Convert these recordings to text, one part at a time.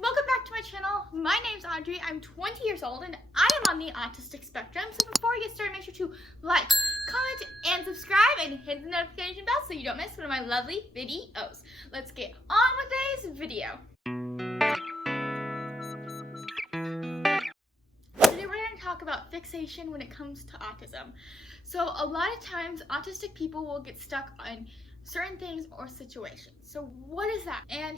welcome back to my channel. My name's Audrey. I'm 20 years old and I am on the autistic spectrum. So before we get started, make sure to like, comment, and subscribe and hit the notification bell so you don't miss one of my lovely videos. Let's get on with today's video. Today we're going to talk about fixation when it comes to autism. So a lot of times autistic people will get stuck on certain things or situations. So what is that? And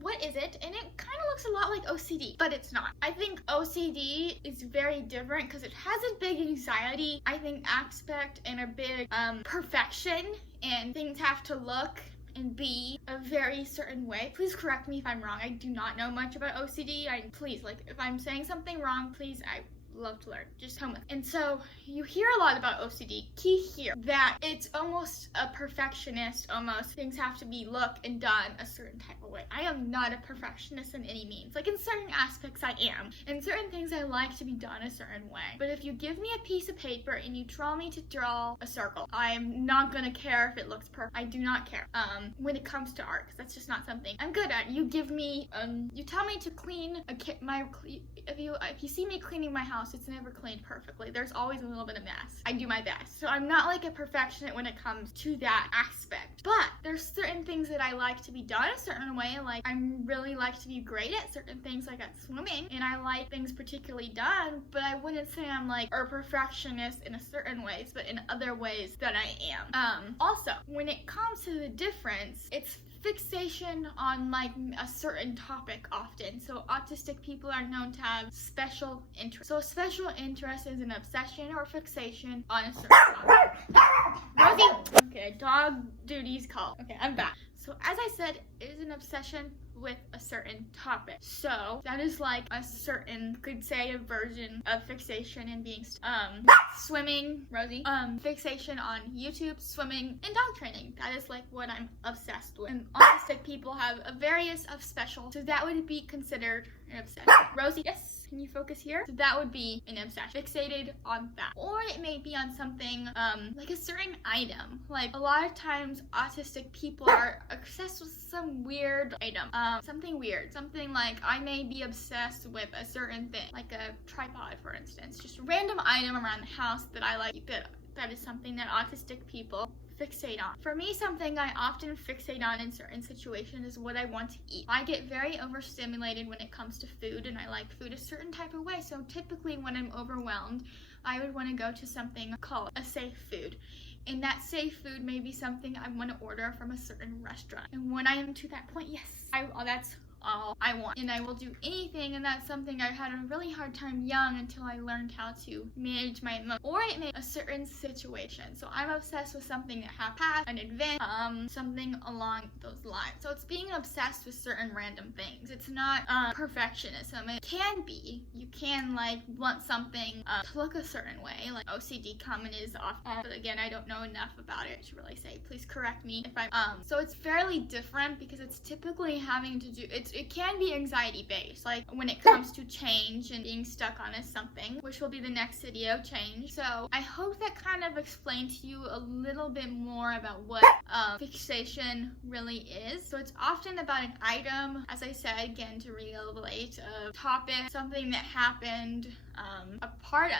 what is it? And it kind of looks a lot like OCD, but it's not. I think OCD is very different because it has a big anxiety, I think, aspect and a big perfection, and things have to look and be a very certain way. Please correct me if I'm wrong. I do not know much about OCD. Please, if I'm saying something wrong, please, I love to learn. Just tell me. And so you hear a lot about OCD. Key here that it's almost a perfectionist, almost. Things have to be look and done a certain type of way. I am not a perfectionist in any means. Like in certain aspects I am. In certain things I like to be done a certain way. But if you give me a piece of paper and you tell me to draw a circle, I'm not gonna care if it looks perfect. I do not care when it comes to art, because that's just not something I'm good at. You give me, you tell me to clean if you see me cleaning my house, it's never cleaned perfectly. There's always a little bit of mess. I do my best. So I'm not like a perfectionist when it comes to that aspect. But there's certain things that I like to be done a certain way. Like I really like to be great at certain things, like at swimming, and I like things particularly done, but I wouldn't say I'm like a perfectionist in a certain ways, but in other ways that I am. Also, when it comes to the difference, it's fixation on like a certain topic often. So autistic people are known to have special interest. So a special interest is an obsession or fixation on a certain topic. Rosie! Okay, dog duty's called. Okay, I'm back. So as I said, it is an obsession with a certain topic. So that is like a certain, could say a version of fixation and being swimming, Rosie, fixation on YouTube, swimming, and dog training. That is like what I'm obsessed with. And autistic people have a various of special, so that would be considered an obsession. Rosie, yes? Can you focus here? So that would be an obsession, fixated on that. Or it may be on something like a certain item. Like a lot of times autistic people are obsessed with some weird item, something weird, something like I may be obsessed with a certain thing, like a tripod, for instance, just a random item around the house that I like. That is something that autistic people fixate on. For me, something I often fixate on in certain situations is what I want to eat. I get very overstimulated when it comes to food, and I like food a certain type of way. So typically when I'm overwhelmed, I would want to go to something called a safe food. And that safe food may be something I want to order from a certain restaurant. And when I am to that point, yes, that's all I want. And I will do anything, and that's something I had a really hard time young until I learned how to manage my emotions. Or it may be a certain situation. So I'm obsessed with something that happened, an event, something along those lines. So it's being obsessed with certain random things. It's not perfectionism. It can be. You can like want something to look a certain way. Like OCD common is often, but again, I don't know enough about it to really say. Please correct me if I'm so it's fairly different because it's typically having to do, it can be anxiety based, like when it comes to change and being stuck on something, which will be the next video, change. So I hope that kind of explained to you a little bit more about what fixation really is. So it's often about an item, as I said, again, to relate a topic, something that happened, a part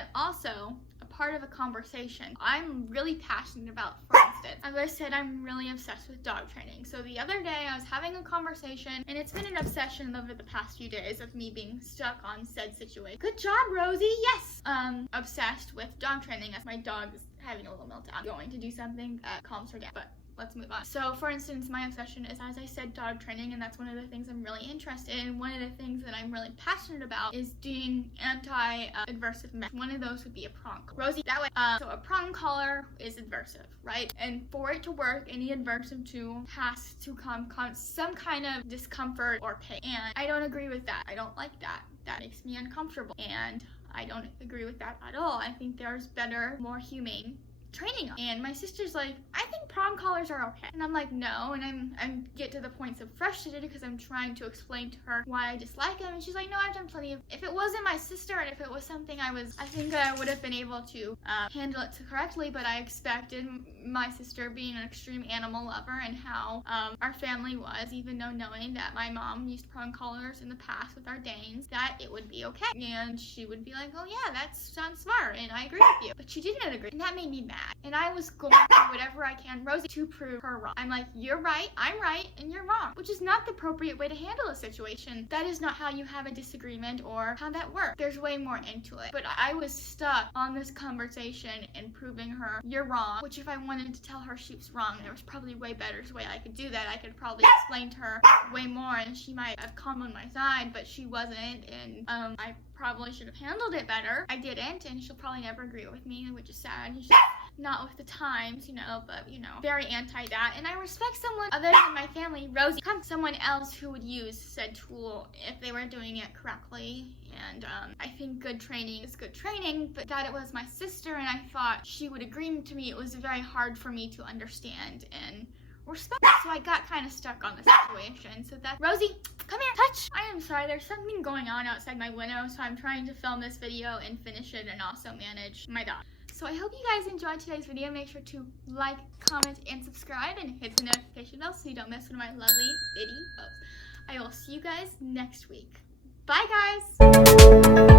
of a conversation I'm really passionate about. For instance, as I said, I'm really obsessed with dog training. So the other day I was having a conversation, and it's been an obsession over the past few days of me being stuck on said situation. Good job, Rosie. Yes. Obsessed with dog training as my dog is having a little meltdown. I'm going to do something that calms her down, but let's move on. So for instance, my obsession is, as I said, dog training, and that's one of the things I'm really interested in. One of the things that I'm really passionate about is doing anti-aversive methods. One of those would be a prong collar. Rosie, that way, so a prong collar is aversive, right? And for it to work, any aversive tool has to come some kind of discomfort or pain. And I don't agree with that. I don't like that. That makes me uncomfortable. And I don't agree with that at all. I think there's better, more humane training on. And my sister's like, I think prong collars are okay. And I'm like, no. And I'm get to the points of frustrated because I'm trying to explain to her why I dislike them. And she's like, no, I've done plenty of, if it wasn't my sister and if it was something I think I would have been able to handle it correctly, but I expected my sister being an extreme animal lover and how our family was, even though knowing that my mom used prong collars in the past with our Danes, that it would be okay. And she would be like, oh yeah, that sounds smart, and I agree with you. But she didn't agree, and that made me mad. And I was going to do whatever I can, Rosie, to prove her wrong. I'm like, you're right, I'm right, and you're wrong. Which is not the appropriate way to handle a situation. That is not how you have a disagreement or how that works. There's way more into it. But I was stuck on this conversation and proving her, you're wrong. Which if I wanted to tell her she was wrong, there was probably way better way I could do that. I could probably explain to her way more, and she might have come on my side, but she wasn't, and I probably should have handled it better. I didn't, and she'll probably never agree with me, which is sad. She's not with the times, you know, but, you know, very anti that. And I respect someone other than my family, Rosie, someone else who would use said tool if they were doing it correctly. And I think good training is good training, but that it was my sister and I thought she would agree to me, it was very hard for me to understand and respect. So I got kind of stuck on the situation. So that, Rosie, come here, touch. I am sorry, there's something going on outside my window, so I'm trying to film this video and finish it and also manage my dog. So I hope you guys enjoyed today's video. Make sure to like, comment, and subscribe, and hit the notification bell so you don't miss one of my lovely videos. I will see you guys next week. Bye, guys!